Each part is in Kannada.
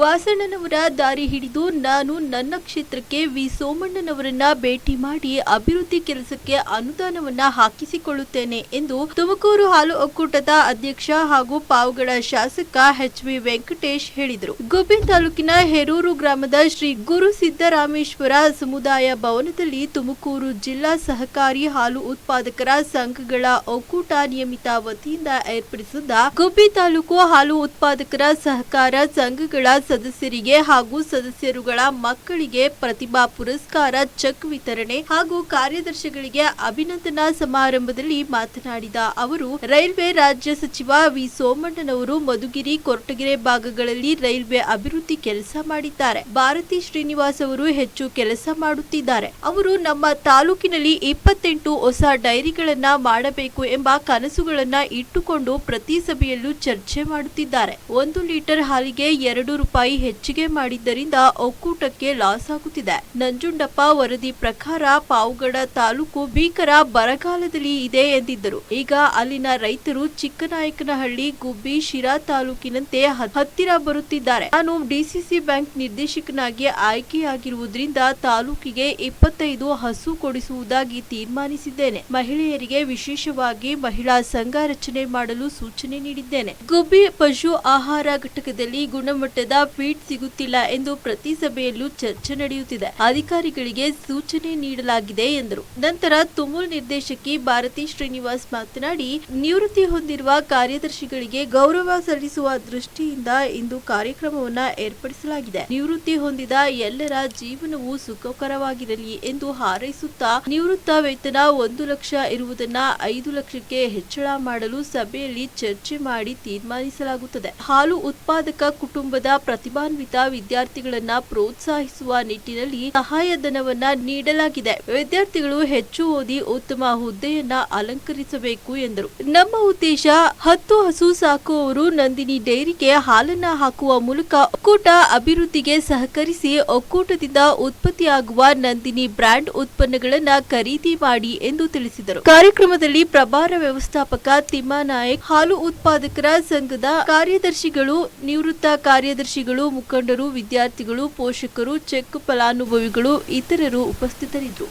ವಾಸಣ್ಣನವರ ದಾರಿ ಹಿಡಿದು ನಾನು ನನ್ನ ಕ್ಷೇತ್ರಕ್ಕೆ ವಿ ಸೋಮಣ್ಣನವರನ್ನ ಭೇಟಿ ಮಾಡಿ ಅಭಿವೃದ್ಧಿ ಕೆಲಸಕ್ಕೆ ಅನುದಾನವನ್ನ ಹಾಕಿಸಿಕೊಳ್ಳುತ್ತೇನೆ ಎಂದು ತುಮಕೂರು ಹಾಲು ಒಕ್ಕೂಟದ ಅಧ್ಯಕ್ಷ ಹಾಗೂ ಪಾವಗಡ ಶಾಸಕ ಎಚ್.ವಿ. ವೆಂಕಟೇಶ್ ಹೇಳಿದರು. ಗುಬ್ಬಿ ತಾಲೂಕಿನ ಹೇರೂರು ಗ್ರಾಮದ ಶ್ರೀ ಗುರು ಸಿದ್ದರಾಮೇಶ್ವರ ಸಮುದಾಯ ಭವನದಲ್ಲಿ ತುಮಕೂರು ಜಿಲ್ಲಾ ಸಹಕಾರಿ ಹಾಲು ಉತ್ಪಾದಕರ ಸಂಘಗಳ ಒಕ್ಕೂಟ ನಿಯಮಿತ ವತಿಯಿಂದ ಏರ್ಪಡಿಸಿದ್ದ ಗುಬ್ಬಿ ತಾಲೂಕು ಹಾಲು ಉತ್ಪಾದಕರ ಸಹಕಾರ ಸಂಘಗಳ ಸದಸ್ಯರಿಗೆ ಹಾಗೂ ಸದಸ್ಯರುಗಳ ಮಕ್ಕಳಿಗೆ ಪ್ರತಿಭಾ ಪುರಸ್ಕಾರ ಚೆಕ್ ವಿತರಣೆ ಹಾಗೂ ಕಾರ್ಯದರ್ಶಿಗಳಿಗೆ ಅಭಿನಂದನಾ ಸಮಾರಂಭದಲ್ಲಿ ಮಾತನಾಡಿದ ಅವರು, ರೈಲ್ವೆ ರಾಜ್ಯ ಸಚಿವ ವಿ ಸೋಮಣ್ಣನವರು ಮಧುಗಿರಿ, ಕೊರಟಗೆರೆ ಭಾಗಗಳಲ್ಲಿ ರೈಲ್ವೆ ಅಭಿವೃದ್ಧಿ ಕೆಲಸ ಮಾಡಿದ್ದಾರೆ. ಭಾರತಿ ಶ್ರೀನಿವಾಸ್ ಅವರು ಹೆಚ್ಚು ಕೆಲಸ ಮಾಡುತ್ತಿದ್ದಾರೆ. ಅವರು ನಮ್ಮ ತಾಲೂಕಿನಲ್ಲಿ 28 ಹೊಸ ಡೈರಿಗಳನ್ನ ಮಾಡಬೇಕು ಎಂಬ ಕನಸುಗಳನ್ನ ಇಟ್ಟುಕೊಂಡು ಪ್ರತಿ ಸಭೆಯಲ್ಲೂ ಚರ್ಚೆ ಮಾಡುತ್ತಿದ್ದಾರೆ. 1 ಲೀಟರ್ ಹಾಲಿಗೆ 2 ರೂಪಾಯಿ ಹೆಚ್ಚಿಗೆ ಮಾಡಿದ್ದರಿಂದ ಒಕ್ಕೂಟಕ್ಕೆ ಲಾಸ್ ಆಗುತ್ತಿದೆ. ನಂಜುಂಡಪ್ಪ ವರದಿ ಪ್ರಕಾರ ಪಾವಗಡ ತಾಲೂಕು ಭೀಕರ ಬರಗಾಲದಲ್ಲಿ ಇದೆ ಎಂದಿದ್ದರು. ಈಗ ಅಲ್ಲಿನ ರೈತರು ಚಿಕ್ಕನಾಯಕನಹಳ್ಳಿ, ಗುಬ್ಬಿ, ಶಿರಾ ತಾಲೂಕಿನಂತೆ ಹತ್ತಿರ ಬರುತ್ತಿದ್ದಾರೆ. ನಾನು ಡಿಸಿಸಿ ಬ್ಯಾಂಕ್ ನಿರ್ದೇಶಕನಾಗಿ ಆಯ್ಕೆಯಾಗಿರುವುದರಿಂದ ತಾಲೂಕಿಗೆ 25 ಹಸು ಕೊಡಿಸುವುದಾಗಿ ತೀರ್ಮಾನಿಸಿದ್ದೇನೆ. ಮಹಿಳೆಯರಿಗೆ ವಿಶೇಷವಾಗಿ ಮಹಿಳಾ ಸಂಘ ರಚನೆ ಮಾಡಲು ಸೂಚನೆ ನೀಡಿದ್ದೇನೆ. ಗುಬ್ಬಿ ಪಶು ಆಹಾರ ಘಟಕದಲ್ಲಿ ಗುಣಮಟ್ಟದ ಫೀಡ್ ಸಿಗುತ್ತಿಲ್ಲ ಎಂದು ಪ್ರತಿ ಸಭೆಯಲ್ಲೂ ಚರ್ಚೆ ನಡೆಯುತ್ತಿದೆ. ಅಧಿಕಾರಿಗಳಿಗೆ ಸೂಚನೆ ನೀಡಲಾಗಿದೆ ಎಂದರು. ನಂತರ ತುಮೂಲ್ ನಿರ್ದೇಶಕಿ ಭಾರತಿ ಶ್ರೀನಿವಾಸ್ ಮಾತನಾಡಿ, ನಿವೃತ್ತಿ ಹೊಂದಿರುವ ಕಾರ್ಯದರ್ಶಿಗಳಿಗೆ ಗೌರವ ಸಲ್ಲಿಸುವ ದೃಷ್ಟಿಯಿಂದ ಇಂದು ಕಾರ್ಯಕ್ರಮವನ್ನ ಏರ್ಪಡಿಸಲಾಗಿದೆ. ನಿವೃತ್ತಿ ಹೊಂದಿದ ಎಲ್ಲರ ಜೀವನವು ಸುಖಕರವಾಗಿರಲಿ ಎಂದು ಹಾರೈಸುತ್ತಾ ನಿವೃತ್ತ ವೇತನ 1 ಲಕ್ಷ ಇರುವುದನ್ನ 5 ಲಕ್ಷಕ್ಕೆ ಹೆಚ್ಚಳ ಮಾಡಲು ಸಭೆಯಲ್ಲಿ ಚರ್ಚೆ ಮಾಡಿ ತೀರ್ಮಾನಿಸಲಾಗುತ್ತದೆ. ಹಾಲು ಉತ್ಪಾದಕ ಕುಟುಂಬದ ಪ್ರತಿಭಾನ್ವಿತ ವಿದ್ಯಾರ್ಥಿಗಳನ್ನ ಪ್ರೋತ್ಸಾಹಿಸುವ ನಿಟ್ಟಿನಲ್ಲಿ ಸಹಾಯಧನವನ್ನ ನೀಡಲಾಗಿದೆ. ವಿದ್ಯಾರ್ಥಿಗಳು ಹೆಚ್ಚು ಓದಿ ಉತ್ತಮ ಹುದ್ದೆಯನ್ನ ಅಲಂಕರಿಸಬೇಕು ಎಂದರು. ನಮ್ಮ ಉದ್ದೇಶ 10 ಹಸು ಸಾಕುವವರು ನಂದಿನಿ ಡೈರಿಗೆ ಹಾಲನ್ನ ಹಾಕುವ ಮೂಲಕ ಒಕ್ಕೂಟ ಅಭಿವೃದ್ಧಿಗೆ ಸಹಕರಿಸಿ ಒಕ್ಕೂಟದಿಂದ ಉತ್ಪತ್ತಿಯಾಗುವ ನಂದಿನಿ ಬ್ರ್ಯಾಂಡ್ ಉತ್ಪನ್ನಗಳನ್ನ ಖರೀದಿ ಮಾಡಿ ಎಂದು ತಿಳಿಸಿದರು. ಕಾರ್ಯಕ್ರಮದಲ್ಲಿ ಪ್ರಭಾರ ವ್ಯವಸ್ಥಾಪಕ ತಿಮ್ಮಾನಾಯಕ್, ಹಾಲು ಉತ್ಪಾದಕರ ಸಂಘದ ಕಾರ್ಯದರ್ಶಿಗಳು, ನಿವೃತ್ತ ಕಾರ್ಯದರ್ಶಿಗಳು, ಮುಖಂಡರು, ವಿದ್ಯಾರ್ಥಿಗಳು, ಪೋಷಕರು, ಚೆಕ್ ಫಲಾನುಭವಿಗಳು ಇತರರು ಉಪಸ್ಥಿತರಿದ್ದರು.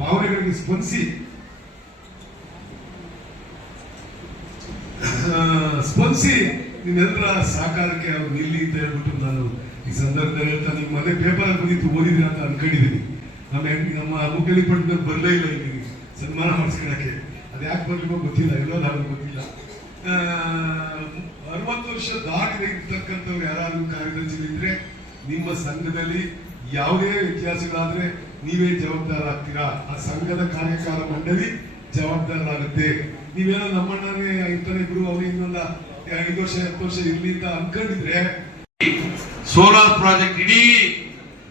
ಭಾವನೆಗಳಿಗೆ ಸ್ಪಂದಿಸಿ ನಿಮ್ಮೆಲ್ಲರ ಸಹಕಾರಕ್ಕೆ ಅವರು ನಿಲ್ಲಿ ಅಂತ ಹೇಳ್ಬಿಟ್ಟು ನಾನು ಈ ಸಂದರ್ಭದಲ್ಲಿ ಹೇಳ್ತಾ, ನಿಮ್ಮ ಮನೆ ಪೇಪರ್ ಬಂದಿತ್ತು ಓದಿದ್ರಿ ಅಂತ ಅನ್ಕೊಂಡಿದ್ದೀನಿ. ನಮ್ಮ ಮುಖ್ಯ ಪಟ್ಟಣದಲ್ಲಿ ಬರಲೇ ಇಲ್ಲ ಇಲ್ಲಿ ಸನ್ಮಾನ ಮಾಡಿಸ್ಕೊಳಕ್ಕೆ. ಅದು ಯಾಕೆ ಬರ್ಲಿಕ್ಕೋ ಗೊತ್ತಿಲ್ಲ, ಎಲ್ಲೋ ನನಗೆ ಗೊತ್ತಿಲ್ಲ. 60 ವರ್ಷ ದಾಟಿದೆ ಇರ್ತಕ್ಕಂಥವ್ರು ಯಾರಾದ್ರೂ ಕಾರ್ಯದರ್ಶಿಗಳಿದ್ರೆ ನಿಮ್ಮ ಸಂಘದಲ್ಲಿ ಯಾವುದೇ ವ್ಯತ್ಯಾಸಗಳಾದ್ರೆ ನೀವೇ ಜವಾಬ್ದಾರಾಗ್ತೀರಾ. ಆ ಸಂಘದ ಕಾರ್ಯಕಾರ ಮಂಡಳಿ ಜವಾಬ್ದಾರರಾಗುತ್ತೆ. ನೀವೇನೋ ನಮ್ಮಣ್ಣನೇ ಇಂತಾನೆ ಇಬ್ರು ಅವರೇ ಇನ್ನೊಂದ 5 ವರ್ಷ 10 ವರ್ಷ ಇರ್ಲಿ ಅಂತ ಅನ್ಕೊಂಡಿದ್ರೆ, ಸೋಲಾರ್ ಪ್ರಾಜೆಕ್ಟ್ ಇಡೀ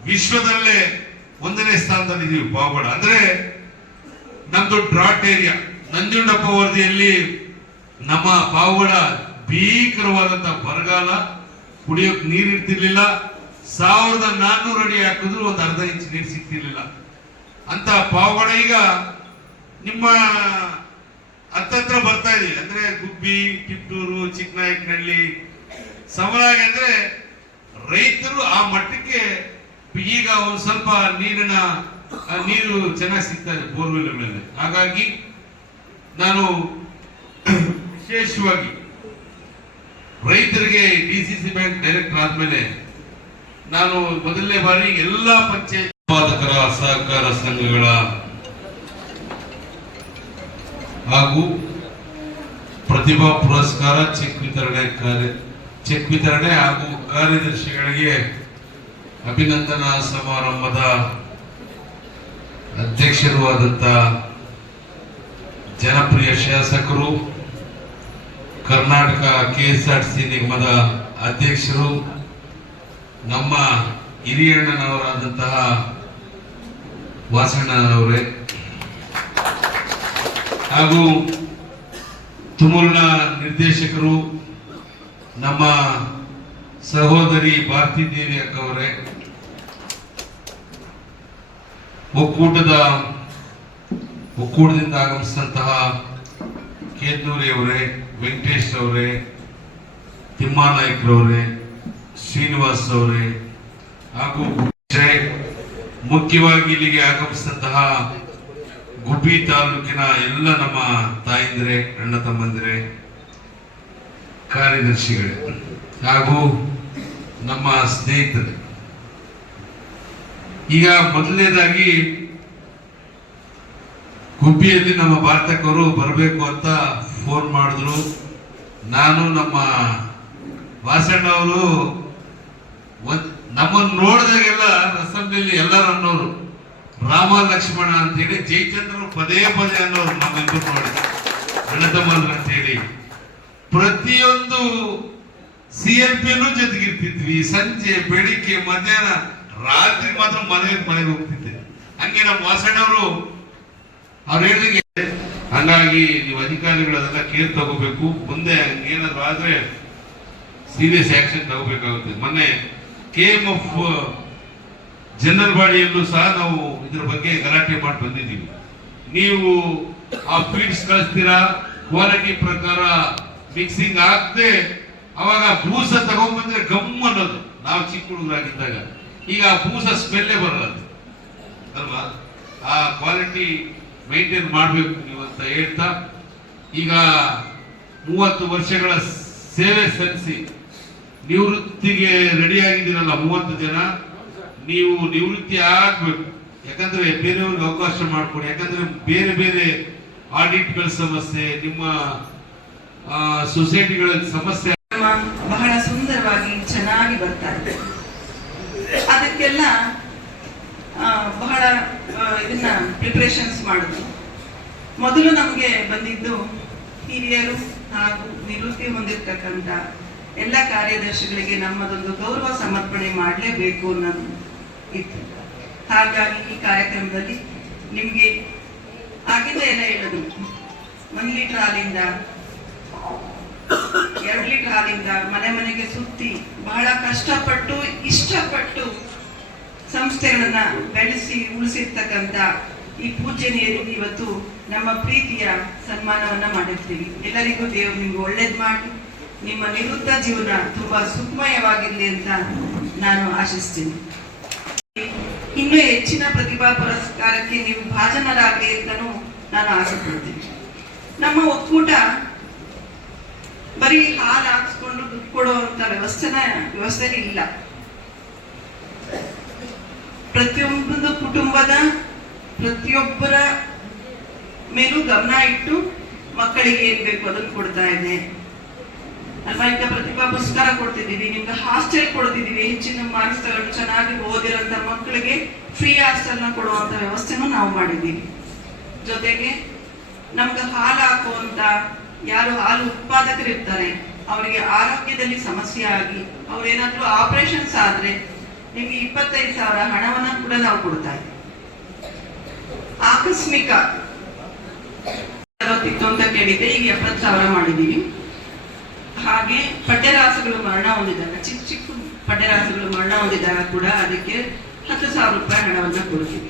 ವಿಶ್ವದಲ್ಲೇ 1ನೇ ಸ್ಥಾನದಲ್ಲಿ ಇದೀವಿ. ಪಾವಗಡ ಅಂದ್ರೆ ನಮ್ದು ಡ್ರಾಟ್ ಏರಿಯಾ. ನಂಜುಂಡಪ್ಪ ವರದಿಯಲ್ಲಿ ನಮ್ಮ ಪಾವಗಡ ಭೀಕರವಾದಂತಹ ಬರಗಾಲ, ಕುಡಿಯೋಕ್ ನೀರು ಇರ್ತಿರ್ಲಿಲ್ಲ. 1400 ಅಡಿ ಹಾಕಿದ್ರು ಒಂದು ಅರ್ಧ ಇಂಚ್ ನೀರು ಸಿಗ್ತಿರ್ಲಿಲ್ಲ ಅಂತ ಪಾವಗಡ ಈಗ ನಿಮ್ಮ ಹತ್ತತ್ರ ಬರ್ತಾ ಇದೆ. ಅಂದ್ರೆ ಗುಬ್ಬಿ, ಟಿಪ್ಟೂರು, ಚಿಕ್ಕನಾಯಕನಹಳ್ಳಿ ಸಮನಾಗಿ ಅಂದ್ರೆ ರೈತರು ಆ ಮಟ್ಟಕ್ಕೆ ಈಗ ಒಂದು ಸ್ವಲ್ಪ ನೀರು ಚೆನ್ನಾಗಿ ಸಿಗ್ತಾ ಇದೆ ಬೋರ್ವೆಲ್ಗಳಲ್ಲಿ. ಹಾಗಾಗಿ ನಾನು ವಿಶೇಷವಾಗಿ ರೈತರಿಗೆ ಡಿಸಿಸಿ ಬ್ಯಾಂಕ್ ಡೈರೆಕ್ಟರ್ ಆದ್ಮೇಲೆ ನಾನು ಮೊದಲನೇ ಬಾರಿ ಎಲ್ಲಾ ಪಂಚಾಯತ್ ಉತ್ಪಾದಕರ ಸಹಕಾರ ಸಂಘಗಳ ಹಾಗೂ ಪ್ರತಿಭಾ ಪುರಸ್ಕಾರ ಚೆಕ್ ವಿತರಣೆ ಹಾಗೂ ಕಾರ್ಯದರ್ಶಿಗಳಿಗೆ ಅಭಿನಂದನಾ ಸಮಾರಂಭದ ಅಧ್ಯಕ್ಷರು ಆದಂತ ಜನಪ್ರಿಯ ಶಾಸಕರು, ಕರ್ನಾಟಕ KSRTC ನಿಗಮದ ಅಧ್ಯಕ್ಷರು, ನಮ್ಮ ಹಿರಿಯಣ್ಣನವರಾದಂತಹ ವಾಸಣ್ಣನವರೇ ಹಾಗೂ ತುಮೂಲ್ನ ನಿರ್ದೇಶಕರು, ನಮ್ಮ ಸಹೋದರಿ ಭಾರತಿ ದೇವಿ ಅಕ್ಕವರೇ, ಒಕ್ಕೂಟದಿಂದ ಆಗಮಿಸಿದಂತಹ ಕೇತೂರಿ ಅವರೇ, ವೆಂಕಟೇಶ್ ಅವರೇ, ತಿಮ್ಮಾನಾಯಕರವರೇ, ಶ್ರೀನಿವಾಸ್ ಅವರೇ ಹಾಗೂ ಮುಖ್ಯವಾಗಿ ಇಲ್ಲಿಗೆ ಆಗಮಿಸಿದಂತಹ ಗುಬ್ಬಿ ತಾಲೂಕಿನ ಎಲ್ಲ ನಮ್ಮ ತಾಯಂದಿರೇ, ಅಣ್ಣ ತಮ್ಮಂದಿರೇ, ಕಾರ್ಯದರ್ಶಿಗಳೇ ಹಾಗೂ ನಮ್ಮ ಸ್ನೇಹಿತರೆ. ಈಗ ಮೊದಲನೇದಾಗಿ ಗುಬ್ಬಿಯಲ್ಲಿ ನಮ್ಮ ಭಾರತಕ್ಕವರು ಬರಬೇಕು ಅಂತ ಫೋನ್ ಮಾಡಿದ್ರು. ನಾನು ನಮ್ಮ ವಾಸಣ್ಣವರು ನಮ್ಮನ್ನು ನೋಡಿದಾಗೆಲ್ಲ ಅಸೆಂಬ್ಲಿಯಲ್ಲಿ ಎಲ್ಲರೂ ಅನ್ನೋರು ರಾಮ ಲಕ್ಷ್ಮಣ ಅಂತೇಳಿ, ಜಯಚಂದ್ರರು ಪದೇ ಪದೇ ಅನ್ನೋರು ನಮ್ಮಿಬ್ಬರು ನೋಡಿ ಅಣ್ಣತಮ್ಮರು ಅಂತೇಳಿ. ಪ್ರತಿಯೊಂದು CLPನೂ ಜೊತೆಗಿರ್ತಿದ್ವಿ. ಸಂಜೆ, ಬೆಳಿಗ್ಗೆ, ಮಧ್ಯಾಹ್ನ, ರಾತ್ರಿ ಮಾತ್ರ ಮನೆಗೆ ಹೋಗ್ತಿದ್ದೆ. ಹಂಗೆ ನಮ್ಮ ವಾಸಣ್ಣವರು ಅವ್ರು ಹೇಳಿದಂಗೆ, ಹಂಗಾಗಿ ನೀವು ಅಧಿಕಾರಿಗಳದೆಲ್ಲ ಕೇರ್ ತಗೋಬೇಕು. ಮುಂದೆ ಹಂಗೇನಾದ್ರು ಆದ್ರೆ ಸೀರಿಯಸ್ ಆಕ್ಷನ್ ತಗೋಬೇಕಾಗುತ್ತೆ. ಮೊನ್ನೆ KMF ಜನರಲ್ ಬಾಡಿಯಲ್ಲೂ ಸಹ ನಾವು ಇದ್ರ ಬಗ್ಗೆ ಗಲಾಟೆ ಮಾಡಿ ಬಂದಿದ್ದೀವಿ. ನೀವು ಆ ಫೀಡ್ಸ್ ಕಳಿಸ್ತೀರಾ, ಕ್ವಾಲಿಟಿ ಪ್ರಕಾರ ಮಿಕ್ಸಿಂಗ್ ಆಗದೆ ಅವಾಗ ಬೂಸ ತಗೊಂಡ್ಬಂದ್ರೆ ಗಮ್ ಅನ್ನೋದು. ನಾವು ಚಿಕ್ಕ ಹುಡುಗರಾಗಿದ್ದಾಗ, ಈಗ ಆ ಬೂಸ ಸ್ಮೆಲ್ಲೇ ಬರಲ್ಲ ಅಲ್ವಾ. ಆ ಕ್ವಾಲಿಟಿ ಮೈಂಟೈನ್ ಮಾಡಬೇಕು ನೀವು ಅಂತ ಹೇಳ್ತಾ, ಈಗ 30 ವರ್ಷಗಳ ಸೇವೆ ಸಲ್ಲಿಸಿ ನಿವೃತ್ತಿಗೆ ರೆಡಿ ಆಗಿದ್ದೀರಲ್ಲ 30 ಜನ, ನೀವು ನಿವೃತ್ತಿ ಆಗ್ಬೇಕು. ಯಾಕಂದ್ರೆ ಬೇರೆಯವ್ರಿಗೆ ಅವಕಾಶ ಮಾಡಿಕೊಡಿ. ಯಾಕಂದ್ರೆ ಬೇರೆ ಬೇರೆ ಆಡಿಟ್ಗಳ ಸಮಸ್ಯೆ, ನಿಮ್ಮ ಸೊಸೈಟಿಗಳ ಸಮಸ್ಯೆ ಬಹಳ ಸುಂದರವಾಗಿ ಚೆನ್ನಾಗಿ ಬರ್ತಾ ಇದೆ. ಅದಕ್ಕೆಲ್ಲ ಬಹಳ ಇದನ್ನ ಪ್ರಿಪರೇಷನ್ಸ್ ಮಾಡಿದ್ರು. ಮೊದಲು ನಮಗೆ ಬಂದಿದ್ದು ಹಿರಿಯರು ಹಾಗೂ ನಿವೃತ್ತಿ ಹೊಂದಿರತಕ್ಕಂಥ ಎಲ್ಲ ಕಾರ್ಯದರ್ಶಿಗಳಿಗೆ ನಮ್ಮದೊಂದು ಗೌರವ ಸಮರ್ಪಣೆ ಮಾಡಲೇಬೇಕು ಅನ್ನೋದು ಇತ್ತು. ಹಾಗಾಗಿ ಈ ಕಾರ್ಯಕ್ರಮದಲ್ಲಿ ನಿಮಗೆ ಆಗಿಂದ ಎಲ್ಲ ಹೇಳಿದ್ರು, 1 ಲೀಟರ್ ಹಾಲಿಂದ 2 ಲೀಟರ್ ಹಾಲಿಂದ ಮನೆ ಮನೆಗೆ ಸುತ್ತಿ ಬಹಳ ಕಷ್ಟಪಟ್ಟು ಇಷ್ಟಪಟ್ಟು ಸಂಸ್ಥೆಗಳನ್ನ ಬೆಳೆಸಿ ಉಳಿಸಿರ್ತಕ್ಕಂಥ ಈ ಪೂಜ್ಯನೀಯರಿಗೆ ಇವತ್ತು ನಮ್ಮ ಪ್ರೀತಿಯ ಸನ್ಮಾನವನ್ನ ಮಾಡಿರ್ತೀವಿ. ಎಲ್ಲರಿಗೂ ದೇವರು ನಿಮ್ಗೆ ಒಳ್ಳೇದ್ ಮಾಡಿ ನಿಮ್ಮ ನಿವೃತ್ತ ಜೀವನ ತುಂಬಾ ಸುಖಮಯವಾಗಿರ್ಲಿ ಅಂತ ನಾನು ಆಶಿಸ್ತೀನಿ. ಇನ್ನೂ ಹೆಚ್ಚಿನ ಪ್ರತಿಭಾ ಪುರಸ್ಕಾರಕ್ಕೆ ನೀವು ಭಾಜನರಾಗಲಿ ಅಂತಾನು ನಾನು ಆಸೆ ಪಡ್ತೀನಿ. ನಮ್ಮ ಒಕ್ಕೂಟ ಬರೀ ಹಾಲು ಹಾಕ್ಸ್ಕೊಂಡು ದುಡ್ಡು ಕೊಡುವಂತ ವ್ಯವಸ್ಥೆ ಇಲ್ಲ. ಪ್ರತಿಯೊಂದು ಕುಟುಂಬದ ಪ್ರತಿಯೊಬ್ಬರ ಮೇಲೂ ಗಮನ ಇಟ್ಟು ಮಕ್ಕಳಿಗೆ ಏನ್ ಬೇಕು ಅದನ್ನು ಕೊಡ್ತಾ ಇದೆ ಅಲ್ವಾ. ಈಗ ಪ್ರತಿಭಾ ಪುರಸ್ಕಾರ ಕೊಡ್ತಿದ್ದೀವಿ, ನಿಮ್ಗೆ ಹಾಸ್ಟೆಲ್ ಕೊಡ್ತಿದ್ದೀವಿ. ಹೆಚ್ಚಿನ ಮಾರ್ಕ್ಸ್ ತಗೊಂಡು ಚೆನ್ನಾಗಿ ಓದಿರೋಂಥ ಮಕ್ಕಳಿಗೆ ಫ್ರೀ ಹಾಸ್ಟೆಲ್ನ ಕೊಡುವಂತ ವ್ಯವಸ್ಥೆನೂ ನಾವು ಮಾಡಿದ್ದೀವಿ. ಜೊತೆಗೆ ನಮ್ಗೆ ಹಾಲು ಹಾಕುವಂತ ಯಾರು ಹಾಲು ಉತ್ಪಾದಕರು ಇರ್ತಾರೆ ಅವರಿಗೆ ಆರೋಗ್ಯದಲ್ಲಿ ಸಮಸ್ಯೆ ಆಗಿ ಅವ್ರೇನಾದ್ರೂ ಆಪರೇಷನ್ಸ್ ಆದ್ರೆ ನಿಮ್ಗೆ 25,000 ಹಣವನ್ನ ಕೂಡ ನಾವು ಕೊಡ್ತಾ ಇದ್ದೀವಿ. ಆಕಸ್ಮಿಕ ಅಂತ ಕೇಳಿದ್ದೆ, ಈಗ 70,000 ಮಾಡಿದೀವಿ. ಹಾಗೆ ಪಡ್ಡೆರಾಸುಗಳು ಮರಣ ಹೊಂದಿದಾಗ, ಚಿಕ್ಕ ಚಿಕ್ಕ ಪಡ್ಡೆರಾಸುಗಳು ಮರಣ ಹೊಂದಿದಾಗ ಕೂಡ ಅದಕ್ಕೆ 10,000 ರೂಪಾಯಿ ಹಣವನ್ನ ಕೊಡ್ತೀವಿ.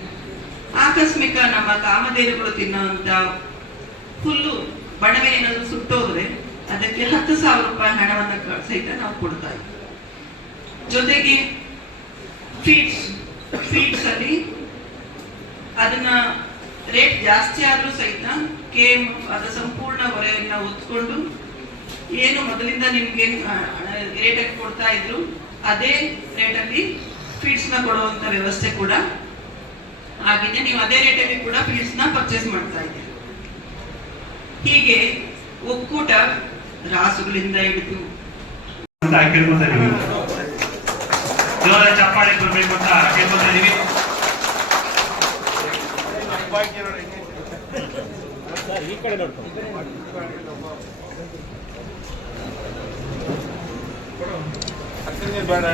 ಆಕಸ್ಮಿಕ ನಮ್ಮ ಕಾಮಧೇನುಗಳು ತಿನ್ನುವಂತ ಹುಲ್ಲು ಬಣವೆ ಏನಾದ್ರು ಸುಟ್ಟೋದ್ರೆ ಅದಕ್ಕೆ 10,000 ರೂಪಾಯಿ ಹಣವನ್ನ ಸಹಿತ ನಾವು ಕೊಡ್ತಾ ಇದ್ದೀವಿ. ಜೊತೆಗೆ ಫೀಡ್ಸ್ ಅಲ್ಲಿ ಅದನ್ನ ರೇಟ್ ಜಾಸ್ತಿ ಆದ್ರೂ ಸಹಿತ KMF ಅದರ ಸಂಪೂರ್ಣ ಹೊರೆಯನ್ನ ಹೊತ್ಕೊಂಡು ಏನು ಮೊದಲಿಂದ ನಿಮ್ಗೆ ರೇಟ್ ಕೊಡ್ತಾ ಇದ್ರು ಅದೇ ರೇಟಲ್ಲಿ ಫೀಡ್ಸ್ ನ ಕೊಡುವಂತ ವ್ಯವಸ್ಥೆ ಕೂಡ ಆಗಿದೆ. ನೀವು ಅದೇ ರೇಟಲ್ಲಿ ಕೂಡ ಫೀಡ್ಸ್ ನ ಪರ್ಚೇಸ್ ಮಾಡ್ತಾ ಇದ್ದೀರಿ. ಹೀಗೆ ಒಕ್ಕೂಟ ರಾಸುಗಳಿಂದ ಹಿಡಿದು ಕೇಳ್ಕೊತಾ ಇದೀವಿ. ಜೋರ ಚಪ್ಪಾಳೆ ಬರ್ಬೇಕು ಅಂತ ಕೇಳ್ಕೊತಾ ಇದೀವಿ. ಈ ಕಡೆ ನೋಡ್ಕೊಂಡು ಬೇಡ.